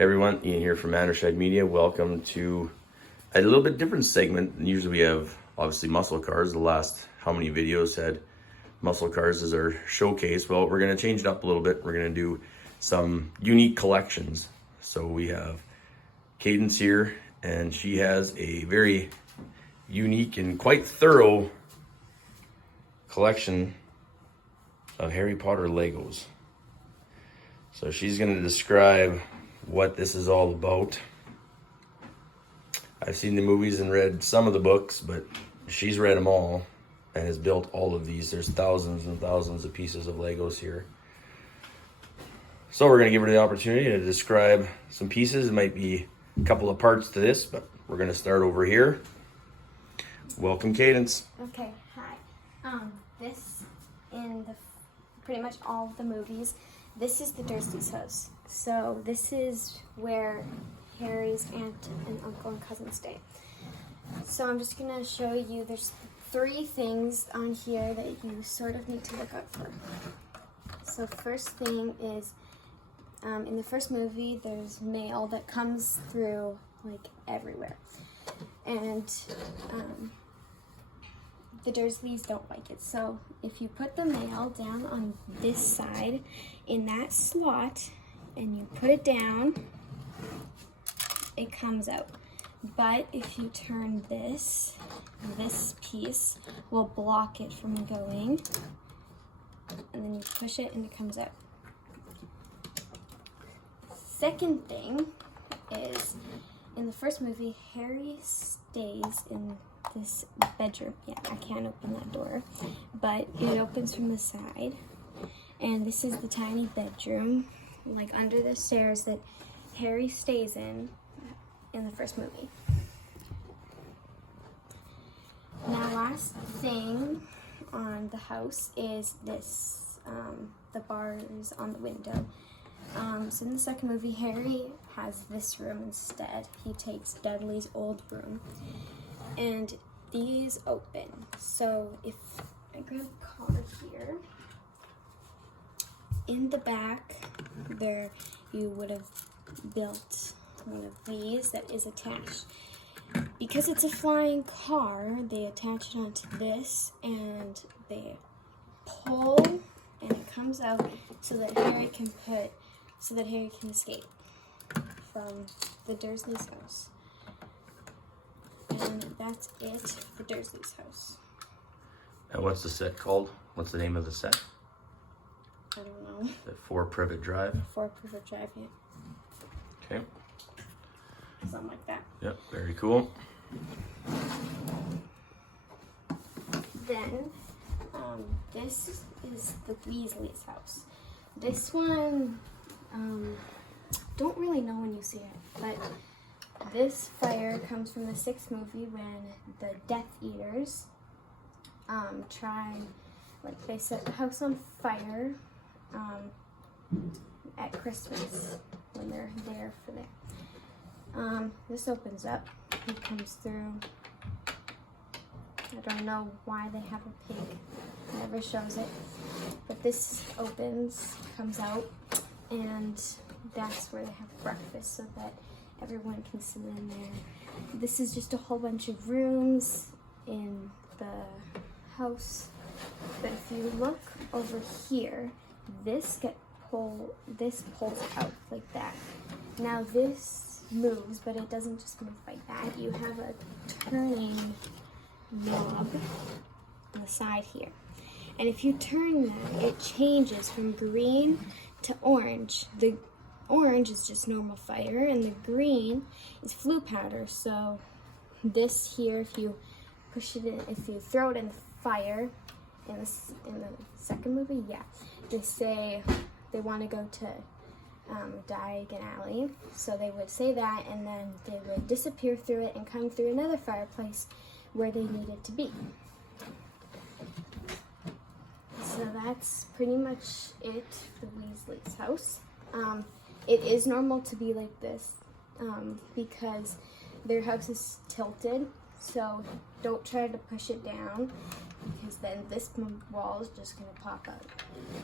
Hey everyone, Ian here from Manderscheid Media. Welcome to a little bit different segment. Usually we have obviously muscle cars. The last how many videos had muscle cars as our showcase. Well, we're going to change it up a little bit. We're going to do some unique collections. So we have Kadence here, and she has a very unique and quite thorough collection of Harry Potter Legos. So she's going to describe what this is all about. I've seen the movies and read some of the books, but she's read them all and has built all of these. There's thousands and thousands of pieces of Legos here. So we're going to give her the opportunity to describe some pieces. It might be a couple of parts to this, but we're going to start over here. Welcome, Kadence. Okay, hi. This, in pretty much all of the movies, this is the Dursley's house. So this is where Harry's aunt and uncle and cousin stay. So I'm just going to show you, there's 3 things on here that you sort of need to look out for. So first thing is, in the first movie, there's mail that comes through like everywhere. And the Dursleys don't like it. So if you put the mail down on this side in that slot and you put it down, it comes out. But if you turn this piece will block it from going, and then you push it and it comes out. Second thing is, in the first movie, Harry stays in this bedroom. Yeah, I can't open that door, but it opens from the side. And this is the tiny bedroom, like under the stairs, that Harry stays in the first movie. Now, last thing on the house is this, the bars on the window. So in the second movie, Harry has this room instead. He takes Dudley's old room. And these open. So if I grab a card here, in the back there you would have built one of these that is attached. Because it's a flying car, they attach it onto this and they pull and it comes out so that Harry can escape from the Dursley's house. And that's it for Dursley's house. And what's the set called? What's the name of the set? I don't know. The 4 Privet Drive? 4 Privet Drive, yeah. Okay. Something like that. Yep, very cool. Then, this is the Weasley's house. This one, don't really know when you see it, but this fire comes from the 6th movie when the Death Eaters they set the house on fire at Christmas when they're there for that. This opens up. He comes through. I don't know why they have a pig. It never shows it. But this opens, comes out, and that's where they have breakfast so that everyone can sit in there. This is just a whole bunch of rooms in the house. But if you look over here, this pulls out like that. Now this moves, but it doesn't just move like that. You have a turning knob on the side here. And if you turn that, it changes from green to orange. The orange is just normal fire, and the green is flue powder. So this here, if you push it in, if you throw it in the fire, in the second movie, yeah, they say they want to go to Diagon Alley, so they would say that, and then they would disappear through it and come through another fireplace where they needed to be. So that's pretty much it for Weasley's house. It is normal to be like this because their house is tilted, so don't try to push it down because then this wall is just going to pop out.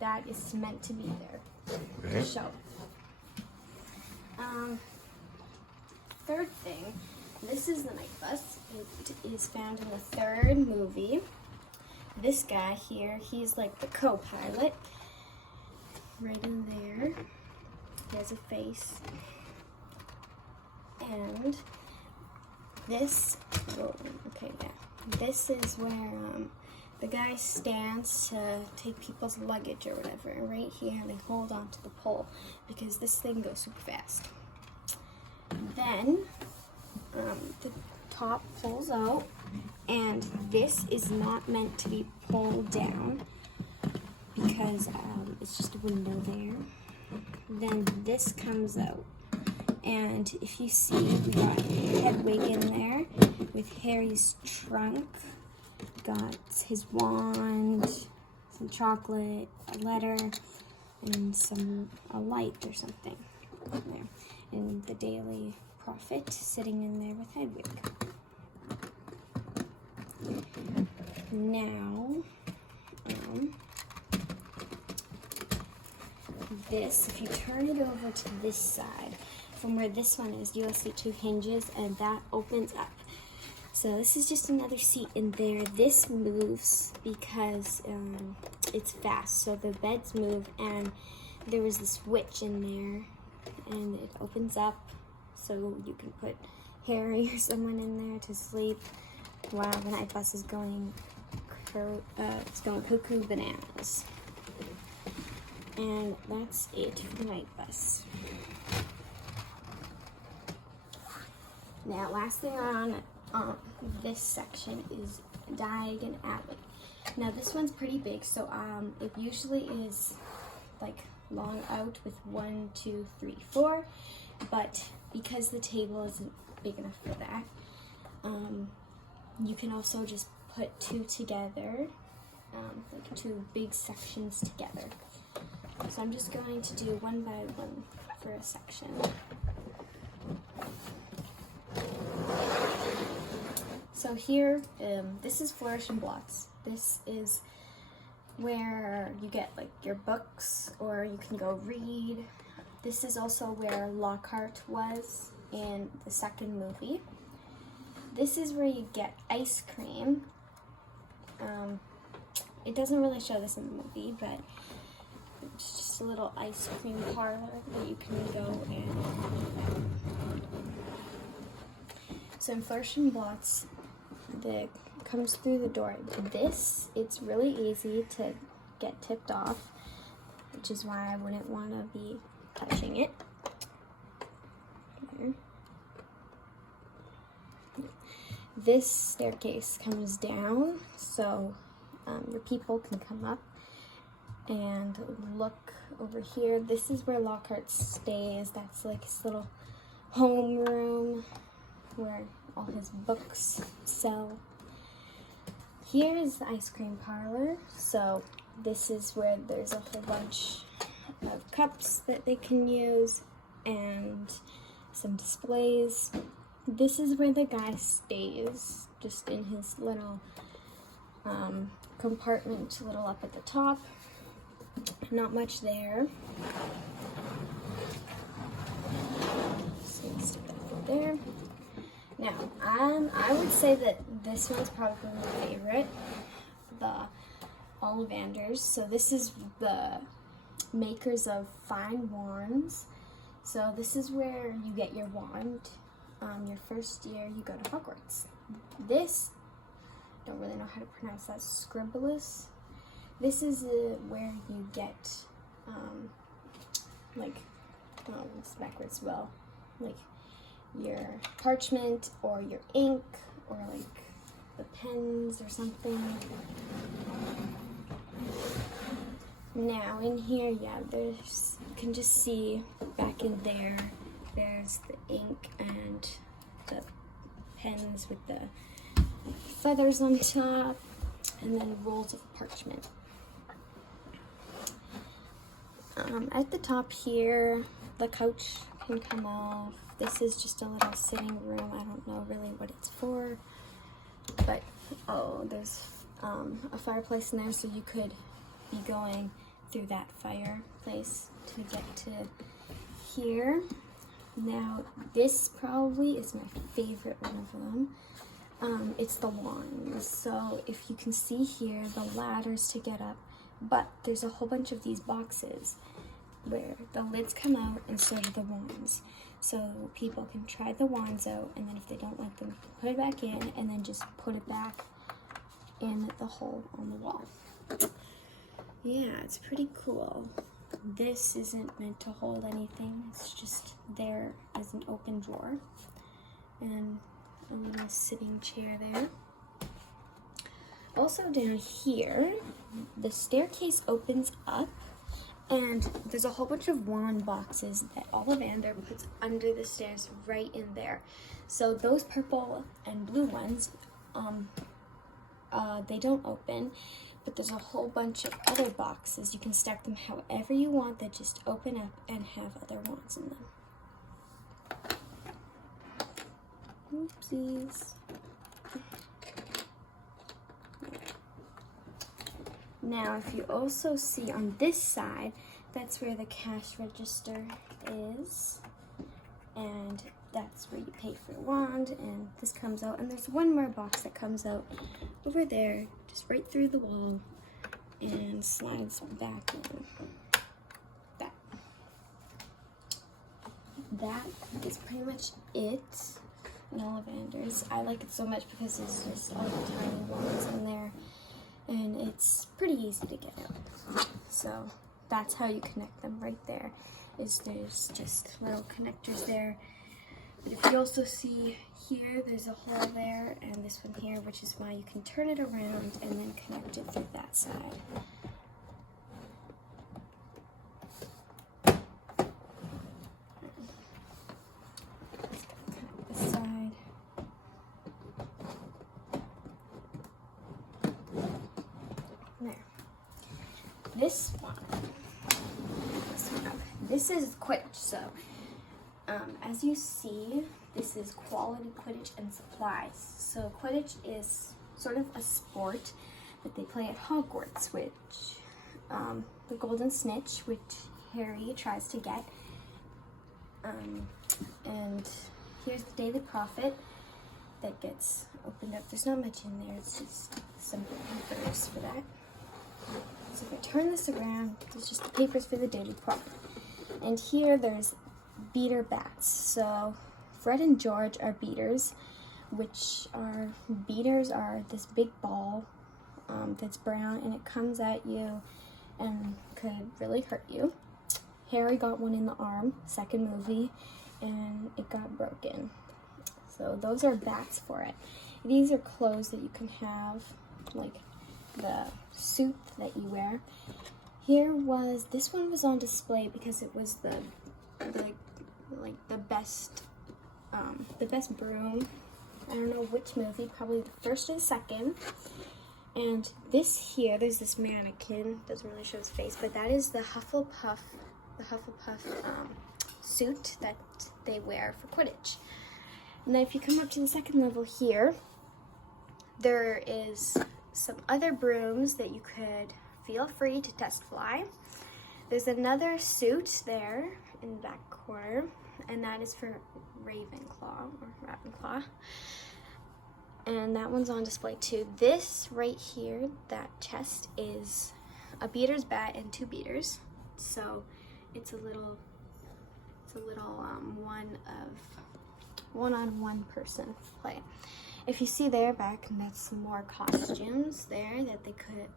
That is meant to be there. Okay. To show. third thing, this is the night bus. It is found in the third movie. This guy here, he's like the co-pilot. Right in there. He has a face. And this, this is where the guy stands to take people's luggage or whatever. And right here, they hold on to the pole because this thing goes super fast. Then the top pulls out, and this is not meant to be pulled down because it's just a window there. Then this comes out, and if you see, we got Hedwig in there with Harry's trunk, got his wand, some chocolate, a letter, and a light or something in there, and the Daily Prophet sitting in there with Hedwig. Now, this, if you turn it over to this side, from where this one is, you'll see two hinges, and that opens up. So this is just another seat in there. This moves because it's fast, so the beds move, and there was this switch in there, and it opens up, so you can put Harry or someone in there to sleep while the night bus is going cuckoo bananas. And that's it for the night bus. Now, last thing on this section is Diagon Alley. Now, this one's pretty big, so it usually is like long out with 1, 2, 3, 4, but because the table isn't big enough for that, you can also just put two together, like two big sections together. So I'm just going to do one by one for a section. So here, this is Flourish and Blots. This is where you get like your books, or you can go read. This is also where Lockhart was in the second movie. This is where you get ice cream. It doesn't really show this in the movie, but it's just a little ice cream parlor where you can go in. So in Flourish and Blots, that comes through the door. This, it's really easy to get tipped off, which is why I wouldn't want to be touching it. Here. This staircase comes down, so the people can come up and look over here. This is where Lockhart stays. That's like his little home room where all his books sell. Here is the ice cream parlor. So this is where there's a whole bunch of cups that they can use and some displays. This is where the guy stays, just in his little compartment, a little up at the top. Not much there. So stick that there. Now, I would say that this one's probably my favorite, the Ollivanders. So this is the makers of fine wands. So this is where you get your wand. Your first year, you go to Hogwarts. This, I don't really know how to pronounce that, Scribulus. This is where you get, it's backwards, well, like your parchment or your ink or like the pens or something. Now in here, yeah, there's, you can just see back in there, there's the ink and the pens with the feathers on top, and then rolls of parchment. At the top here, the couch can come off. This is just a little sitting room. I don't know really what it's for, but there's a fireplace in there, so you could be going through that fireplace to get to here. Now, this probably is my favorite one of them. It's the wands. So if you can see here, the ladders to get up, but there's a whole bunch of these boxes where the lids come out and so do the wands. So people can try the wands out, and then if they don't like them, put it back in, and then just put it back in the hole on the wall. Yeah, it's pretty cool. This isn't meant to hold anything. It's just there as an open drawer. And a little sitting chair there. Also down here, the staircase opens up, and there's a whole bunch of wand boxes that Ollivander puts under the stairs right in there. So those purple and blue ones, they don't open, but there's a whole bunch of other boxes. You can stack them however you want that just open up and have other wands in them. Oopsies. Now, if you also see on this side, that's where the cash register is. And that's where you pay for your wand, and this comes out. And there's one more box that comes out over there, just right through the wall, and slides back in. That is pretty much it in Ollivander's. I like it so much because it's just all the tiny wands in there, and it's pretty easy to get out. So that's how you connect them right there, is there's just little connectors there. But if you also see here, there's a hole there and this one here, which is why you can turn it around and then connect it through that side. Connect this side. There. This one. This is Quidditch, so as you see, this is quality Quidditch and supplies. So Quidditch is sort of a sport that they play at Hogwarts, which the Golden Snitch, which Harry tries to get. And here's the Daily Prophet that gets opened up. There's not much in there, it's just some papers for that. So if I turn this around, there's just the papers for the Daily Prophet. And here there's beater bats. So Fred and George are beaters, beaters are this big ball that's brown, and it comes at you and could really hurt you. Harry got one in the arm, second movie, and it got broken. So those are bats for it. These are clothes that you can have, like the suit that you wear. This one was on display because it was the best broom. I don't know which movie, probably the first or the second. And this here, there's this mannequin, doesn't really show his face, but that is the Hufflepuff suit that they wear for Quidditch. And then if you come up to the second level here, there is some other brooms that you could feel free to test fly. There's another suit there in the back corner, and that is for Ravenclaw. And that one's on display too. This right here, that chest, is a beater's bat and two beaters. So it's a little one-on-one person play. If you see there back, and that's some more costumes there that they could,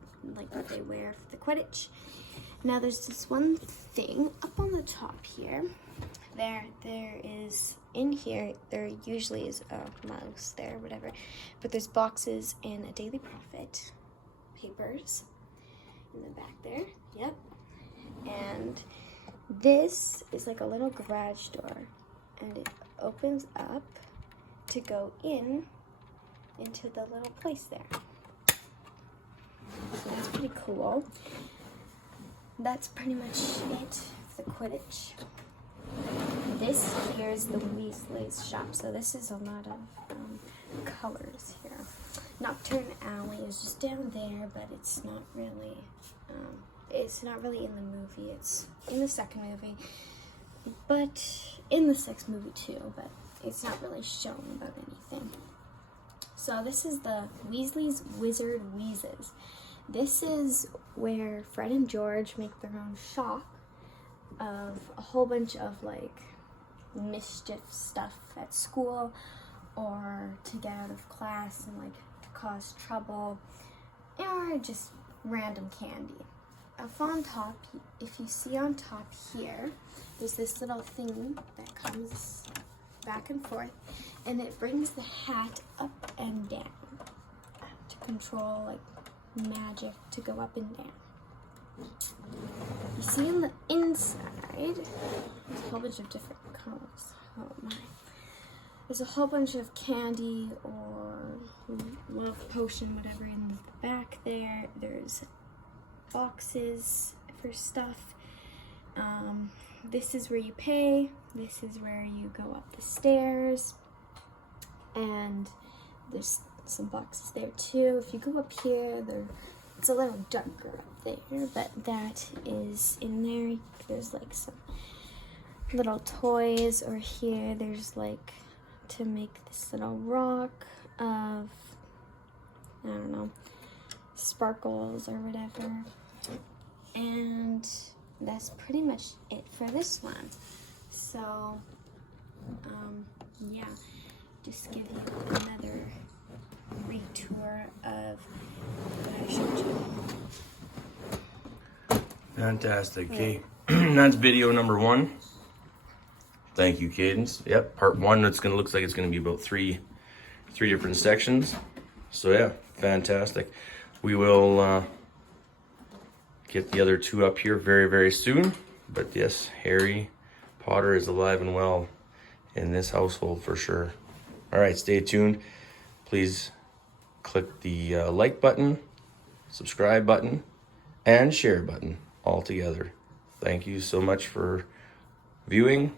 that they wear for the Quidditch. Now there's this one thing up on the top here. There is, in here, there usually is a mouse there, whatever, but there's boxes and a Daily Prophet papers in the back there, yep. And this is like a little garage door, and it opens up to go into the little place there. So that's pretty cool. That's pretty much it for the Quidditch. This here is the Weasley's shop. So this is a lot of colors here. Nocturne Alley is just down there, but it's not really in the movie. It's in the second movie. but in the sixth movie too, but it's not really shown about anything. So this is the Weasley's Wizard Wheezes. This is where Fred and George make their own shop of a whole bunch of like mischief stuff at school, or to get out of class and like to cause trouble, or just random candy. Up on top, if you see on top here, there's this little thing that comes back and forth, and it brings the hat up and down to control like magic to go up and down. You see on the inside, there's a whole bunch of different colors. Oh my. There's a whole bunch of candy or love potion, whatever, in the back there. There's boxes for stuff. This is where you pay. This is where you go up the stairs. And there's some boxes there too. If you go up here, it's a little darker up there, but that is in there. There's like some little toys, or here there's like to make this little rock of, I don't know, sparkles or whatever. And that's pretty much it for this one. So, yeah, just give you another retour of what I showed you. Fantastic. Okay, that's video number 1. Thank you, Cadence. Yep, part 1. It's gonna looks like it's gonna be about three different sections. So yeah, fantastic. We will get the other 2 up here very, very soon. But yes, Harry Potter is alive and well in this household for sure. All right, stay tuned. Please click the like button, subscribe button, and share button all together. Thank you so much for viewing.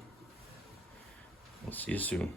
We'll see you soon.